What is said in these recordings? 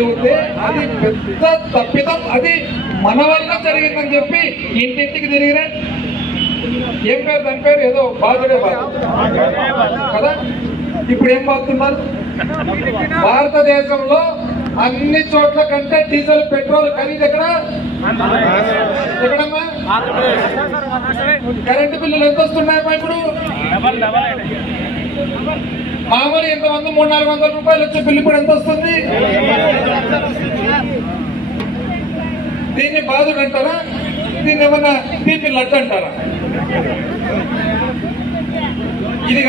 తిరిగితే అది పెద్ద తప్పిదం, అది మన వల్ల జరిగిందని చెప్పి ఇంటింటికి తిరిగిరే. ఏం పేరు దాని పేరు? ఏదో బాధుడే బాధ కదా. ఇప్పుడు ఏం బాగుతున్నారు? భారతదేశంలో అన్ని చోట్ల కంటే డీజిల్ పెట్రోల్ ఖరీదు ఎక్కడమ్మా? కరెంటు బిల్లులు ఎంత వస్తున్నాయమ్మా ఇప్పుడు? మామూలు ఇంతమంది 300-400 రూపాయలు వచ్చే బిల్లు ఇప్పుడు ఎంత వస్తుంది? దీన్ని బాధుడు అంటారా? దీన్ని ఏమన్నా బీపీ లడ్డు అంటారా? ఇది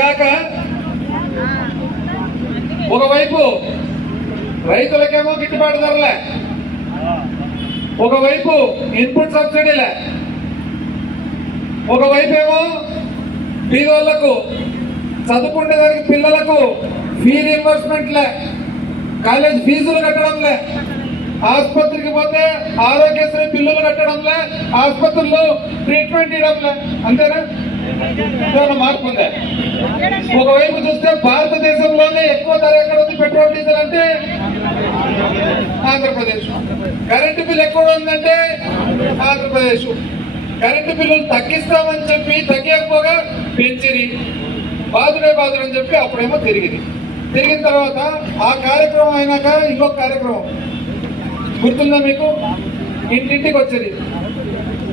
కాక ఒకవైపు రైతులకేమో గిట్టుబాటు ధరలే, ఒకవైపు ఇన్పుట్ సబ్సిడీలే, ఒకవైపు ఏమో బీదోళ్లకు చదువుకునేదానికి పిల్లలకు ఫీ రీయింబర్స్మెంట్లే, కాలేజ్ ఫీజులు కట్టడంలే, ఆసుపత్రికి పోతే ఆరోగ్యశ్రీ బిల్లులు కట్టడంలే, ఆసుపత్రుల్లో ట్రీట్మెంట్ ఇవ్వడంలే. అంతేనా? ఏమైనా మార్పు ఉందా? ఒకవైపు చూస్తే భారతదేశంలోనే ఎక్కువ ధర ఎక్కడ ఉంది పెట్రోల్ డీజిల్ అంటే ఆంధ్రప్రదేశ్. కరెంటు బిల్లు ఎక్కడ ఉందంటే ఆంధ్రప్రదేశ్. కరెంటు బిల్లులు తగ్గిస్తామని చెప్పి తగ్గకపోగా పెంచిరి. బాధుడే అని చెప్పి అప్పుడేమో తిరిగిన తర్వాత ఆ కార్యక్రమం అయినాక ఇంకొక కార్యక్రమం గుర్తుందా మీకు? ఇంటింటికి వచ్చేది.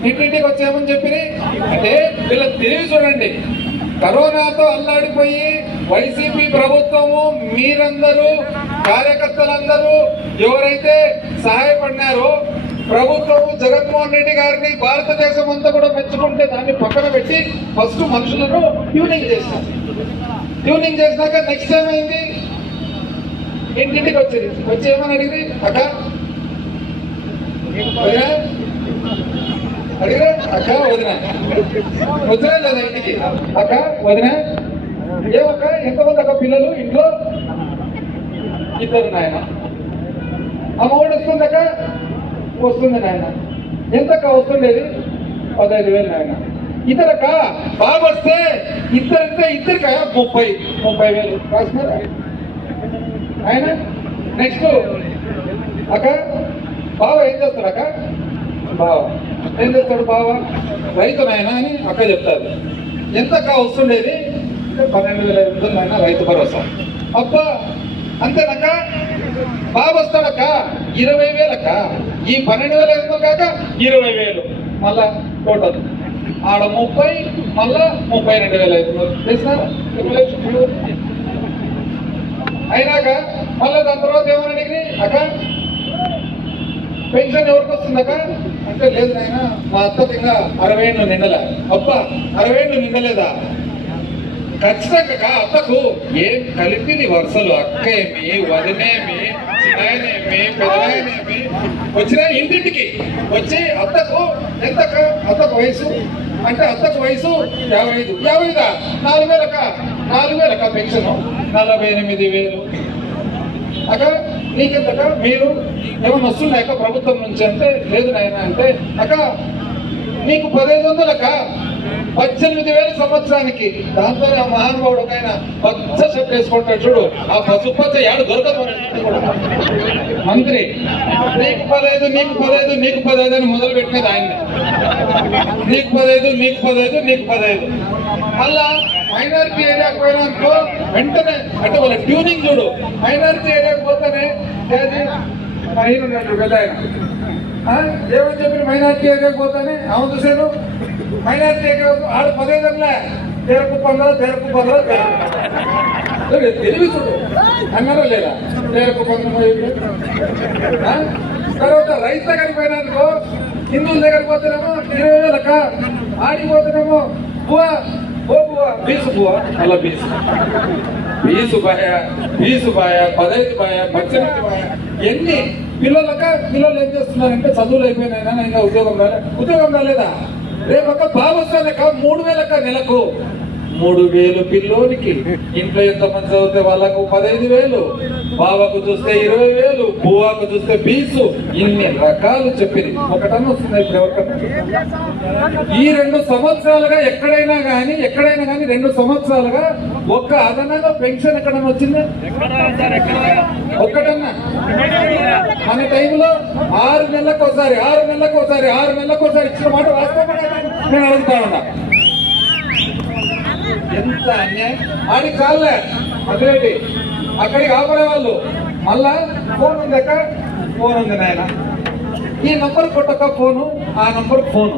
ఇంటింటికి వచ్చామని చెప్పి అంటే వీళ్ళ తెలివి చూడండి. కరోనాతో అల్లాడిపోయి వైసీపీ ప్రభుత్వము, మీరందరూ కార్యకర్తలందరూ ఎవరైతే సహాయపడినారో ప్రభుత్వము జగన్మోహన్ రెడ్డి గారిని భారతదేశం అంతా కూడా మెచ్చుకుంటే దాన్ని పక్కన పెట్టి ఫస్ట్ మనుషులను ట్యూనింగ్ చేశారు. ట్యూనింగ్ చేసినాక నెక్స్ట్ ఏమైంది? ఇంటింటికి వచ్చేది. వచ్చి ఏమని అడిగి అక్క అడిగిరా అక్క వదిన లేదా ఇంటికి? అక్క వదిన ఏమక్క ఎంతమంది అక్క పిల్లలు ఇంట్లో? 2 నాయన. అమ్మఒడి వస్తుంది అక్క? వస్తుంది నాయన. ఎంతక్క వస్తుండేది? 15,000 నాయన. ఇద్దరక్క బాగా వస్తే ఇద్దరికా 30,000 రాస్తున్నారా ఆయన? నెక్స్ట్ అక్క బావ ఏం చేస్తాడు? అక్క బావ ఏం చేస్తాడు? బావ రైతు నాయన అని అక్క చెప్తారు. ఎంతక్క వస్తుండేది? 12,500 నాయన రైతు భరోసా. అబ్బా అంతేనక్క. బావ వస్తాడక్క 20,000 అక్క. ఈ 12,500 కాక 20,000 మళ్ళా టోటల్ ఆడ 30 మళ్ళా 32,500 చేసినారా? అయినాక మళ్ళా దాని తర్వాత ఏమని అడిగి అక్క పెన్షన్ ఎవరికి వస్తుందక్క అంటే లేదు నాయన మా అత్తకి ఇంకా 60 ఏళ్ళు నిండలే. అబ్బా 60 ఏళ్ళు నిండలేదా? ఖచ్చితంగా అత్తకు ఏం కలిపి వరుసలు అక్క ఏమి, వదినేమి, చిన్నాయనేమి, పెదనాయనేమి వచ్చిన ఇంటింటికి వచ్చి అత్తకు ఎంతక్క? అత్తకు వయసు అంటే అత్తకు వయసు 55. 50దా? 4,000 అక్క పెన్షన్ 48,000 అక్క. నీకెంతక? మీరు ఏమన్నా వస్తున్నాయక్క ప్రభుత్వం నుంచి అంటే లేదు నాయన అంటే అక్క నీకు 1,500 అక్క. 18,000 సంవత్సరానికి. దాంతో ఆ మహానుభావుడు ఒక ఆయన పచ్చ షర్ట్ వేసుకుంటాడు చూడు, ఆ పసుపచ్చ ఏడు దొరకదు మంత్రి. నీకు 15 నీకు 15 నీకు 15 అని మొదలు పెట్టినది ఆయన. నీకు 15 అలా మైనారిటీ ఏరియాకి పోయినాకో వెంటనే అంటే వాళ్ళ ట్యూనింగ్ చూడు. మైనారిటీ ఏరియాకి పోతేనే ఆయన ఉన్నాడు పెద్ద ఆయన ఏమని చెప్పి మైనారిటీ ఏరియాకి పోతానే అవును చూశాను. మైనారిటీ ఏరియా ఆడు 15 తేరకు 15 తెలివి చూడు అన్నారా లేదా? తేరకు 19. తర్వాత రైతు దగ్గరికి పోయినానుకో హిందువుల దగ్గరికి పోతేనేమో 20,000 అక్క. ఆడిపోతేనేమో బువా బీసు బువా అలా బీసు బాయ 15 బాయ 18 బాయ. ఎన్ని పిల్లలు ఏం చేస్తున్నారంటే చదువులు అయిపోయినాయినా ఇంకా ఉద్యోగం రాలేదా? రేపక్క బాగా వస్తానక్క 3,000 నెలకు. 3,000 పిల్లోనికి, ఇంట్లో ఎంతమంది చదివితే వాళ్ళకు 15,000, బావకు చూస్తే 20,000, బువ్వకు చూస్తే బీసు, ఇన్ని రకాలు చెప్పింది. ఒకటన్నా వస్తుంది ఇప్పుడు ఎవరికన్నా? ఈ 2 సంవత్సరాలుగా ఎక్కడైనా కానీ 2 సంవత్సరాలుగా ఒక్క అదనంగా పెన్షన్ ఎక్కడన్నా వచ్చిందా? ఒక్కటన్నా? మన టైంలో 6 నెలలకు ఒకసారి ఇచ్చిన మాట వాస్తవం నేను అడుగుతా ఉన్నా. ఎంత అన్యాయం! ఆడికి చాలే అదేంటి అక్కడికి ఆపడే వాళ్ళు మళ్ళా ఫోన్ ఉందక్క, ఫోన్ ఉంది నాయన, ఈ నంబర్ కొట్టక ఫోను, ఆ నంబర్ ఫోన్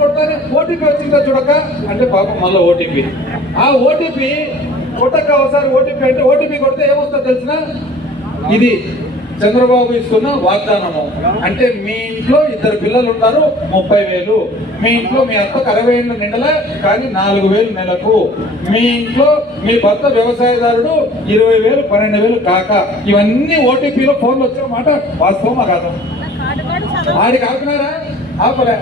కొడతానే ఓటీపీ వచ్చిందా చూడక అంటే పాపం మళ్ళీ ఓటీపీ, ఆ ఓటీపీ కొట్టక ఒకసారి ఓటీపీ అంటే ఓటీపీ కొడితే ఏమొస్తుందో తెలిసిన? ఇది చంద్రబాబు ఇస్తున్న వాగ్దానము. అంటే మీ ఇంట్లో 2 పిల్లలు ఉన్నారు 30,000, మీ ఇంట్లో మీ అత్తకు 60 ఏళ్ళు నిండలే కానీ 4,000 నెలకు, మీ ఇంట్లో మీ భర్త వ్యవసాయదారుడు 20,000 12,000 కాక, ఇవన్నీ ఓటీపీలో ఫోన్లు వచ్చిన మాట వాస్తవమా కాదు? ఆడికి ఆపినారా? ఆపలే.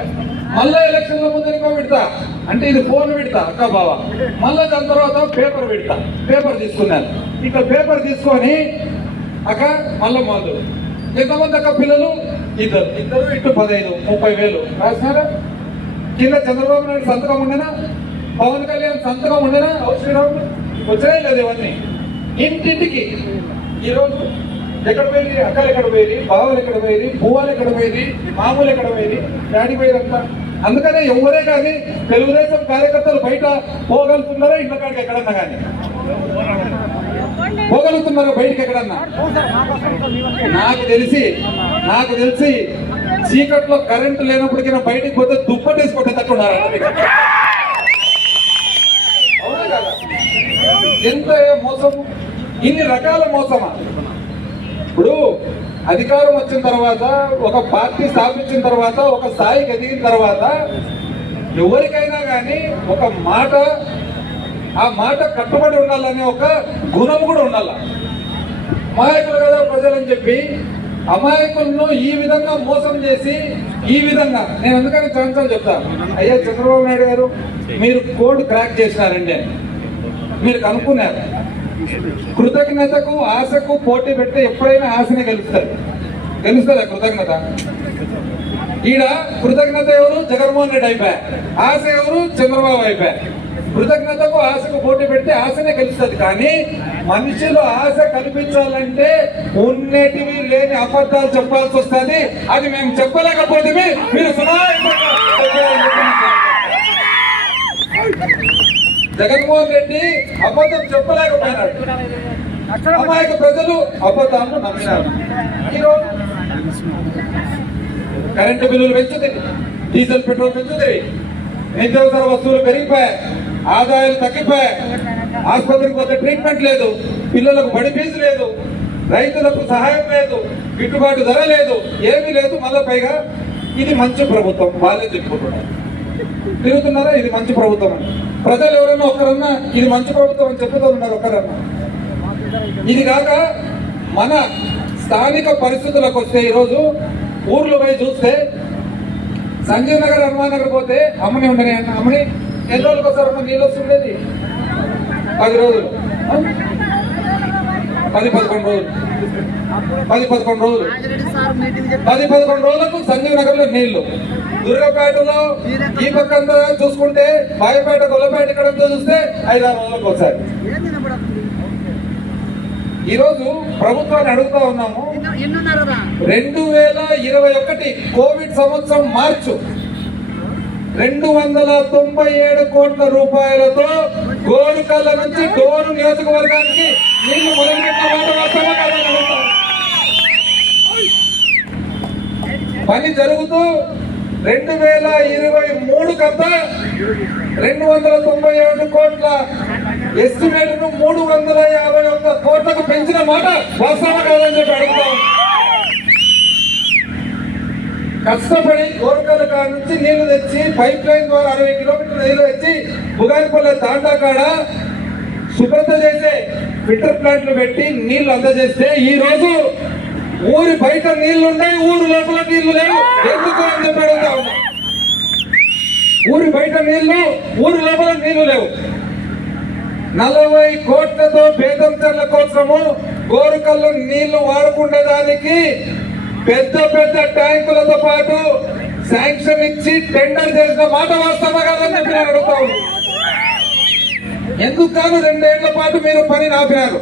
మళ్ళా ఎలక్షన్ల ముందు ఇంకో విడతా అంటే ఇది ఫోన్ విడతా అక్క బావ, మళ్ళా దాని తర్వాత పేపర్ తీసుకున్నాను. ఇక పేపర్ తీసుకొని అక్క మళ్ళా మందు, ఎంతమంది అక్క పిల్లలు? ఇద్దరు ఇటు 15 30,000 రాసినారా? కింద చంద్రబాబు నాయుడు సంతకం ఉండేనా? పవన్ కళ్యాణ్ సంతకం ఉండేనా? శ్రీరాములు వచ్చాయి లేదు ఇవన్నీ ఇంటింటికి. ఈరోజు ఎక్కడ పోయి అక్కలు ఎక్కడ పోయి, బావలు ఎక్కడ పోయి, పువ్వాలు ఎక్కడ పోయి, మామూలు ఎక్కడ పోయి, డాడీ పోయిరంతా. అందుకనే ఎవరే కానీ తెలుగుదేశం కార్యకర్తలు బయట పోగలుగుతున్నారా? ఇంట్లో కాడికి ఎక్కడన్నా కానీ పోగలుగుతున్నారా? బయటకి ఎక్కడన్నా? నాకు తెలిసి చీకట్లో కరెంటు లేనప్పటికీ బయటికి పోతే దుప్పటేసి కొట్టేటట్టున్నారు. అవునా కదా? ఎంత మోసము! ఇన్ని రకాల మోసమా? ఇప్పుడు అధికారం వచ్చిన తర్వాత, ఒక పార్టీ స్థాపించిన తర్వాత, ఒక స్థాయికి ఎదిగిన తర్వాత ఎవరికైనా కానీ ఒక మాట, ఆ మాట కట్టుబడి ఉండాలనే ఒక గుణం కూడా ఉండాల. అమాయకులు కదా ప్రజలని చెప్పి అమాయకులను ఈ విధంగా మోసం చేసి, ఈ విధంగా నేను అందుకని చాలాసార్లు చెప్తాను, అయ్యా చంద్రబాబు నాయుడు గారు మీరు కోడ్ క్రాక్ చేసినారండి, మీరు కనుక్కున్నారు. కృతజ్ఞతకు ఆశకు పోటీ పెడితే ఎప్పుడైనా ఆశనే గెలుస్తుందా కృతజ్ఞత? ఈడ కృతజ్ఞత ఎవరు? జగన్మోహన్ రెడ్డి అయిపోయా, ఆశ ఎవరు? చంద్రబాబు అయిపోయా. కృతజ్ఞతకు ఆశకు పోటీ పెడితే ఆశనే గెలుస్తుంది. కానీ మనిషిలో ఆశ కల్పించాలంటే ఉన్నటివి లేని అబద్ధాలు చెప్పాల్సి వస్తుంది. అది మేము చెప్పలేకపోతే మీరు జగన్మోహన్ రెడ్డి అబద్ధం చెప్పలేకపోయినాడు, అమాయక ప్రజలు అబద్ధాలను నమ్మినారు. ఈరోజు కరెంటు బిల్లులు పెంచుతుంది, డీజిల్ పెట్రోల్ పెంచుతుంది, నిత్యావసర వస్తువులు పెరిగిపోయాయి, ఆదాయాలు తగ్గిపోయాయి, ఆసుపత్రికి పోతే ట్రీట్మెంట్ లేదు, పిల్లలకు బడి ఫీజు లేదు, రైతులకు సహాయం లేదు, గిట్టుబాటు ధర లేదు, ఏమీ లేదు. మళ్ళీ పైగా ఇది మంచి ప్రభుత్వం వాళ్ళే తిరుగుతున్నారా? ఇది మంచి ప్రభుత్వం అని ప్రజలు ఎవరైనా ఒక్కరన్నా ఇది మంచి ప్రభుత్వం అని చెప్పుతూ ఉన్నారు ఒక్కరన్నా? ఇది కాక మన స్థానిక పరిస్థితులకు వస్తే ఈరోజు ఊర్లు పోయి చూస్తే సంజీవ్ నగర్, హనుమాన్ నగర్ పోతే అమ్మని ఉండని అమ్మని ఎన్ని రోజులకు వస్తారు? నీళ్ళు వస్తుండేది 10 రోజులు, 10-11 రోజులు, 10-11 రోజులకు సంజీవ్ నగర్ లో నీళ్లు. దుర్గపేటలో ఈ పక్కంతా చూసుకుంటే బాయిపేట, గొల్లపేట ఇక్కడంతా చూస్తే 5-6 రోజులకు ఒకసారి. ఈరోజు ప్రభుత్వాన్ని అడుగుతా ఉన్నాము, 2021 కోవిడ్ సంవత్సరం మార్చు 297 కోట్ల రూపాయలతో గోరుకల్ల నుంచి డోరు నియోజకవర్గానికి నీళ్లు మొదలుపెట్టిన పని జరుగుతూ 2023 కంతా 297 కోట్ల ఎస్టిమేట్ ను 351 కోట్లకు పెంచిన మాట వాస్తవం కాదని చెప్పి అడుగుతాం. కష్టపడి గోరకల కాడ నుంచి నీళ్లు తెచ్చి పైప్ లైన్ ద్వారా 60 కిలోమీటర్ల నీళ్లు తెచ్చి బుగాయిపల్లె తాండాకాడ శుభ్రత చేసే ఫిల్టర్ ప్లాంట్లు పెట్టి నీళ్లు అందజేస్తే ఈ రోజు ఊరి బయట నీళ్లున్నాయి, ఊరు లోపల నీళ్లు లేవు. ఎందుకు అని చెప్పి అడుగుతా ఉన్నా. ఊరి బయట నీళ్లు, ఊరి లోపల నీళ్లు లేవు. 40 కోట్లతో బేదంచర్ల కోసము గోరుకల్లు నీళ్లు వాడుకునేదానికి పెద్ద పెద్ద ట్యాంకులతో పాటు శాంక్షన్ ఇచ్చి టెండర్ చేసిన మాట వాస్తవమా కాదని చెప్పి నేను అడుగుతా ఉన్నాను. ఎందుకు కాదు 2 ఏళ్ల పాటు మీరు పని ఆపినారు?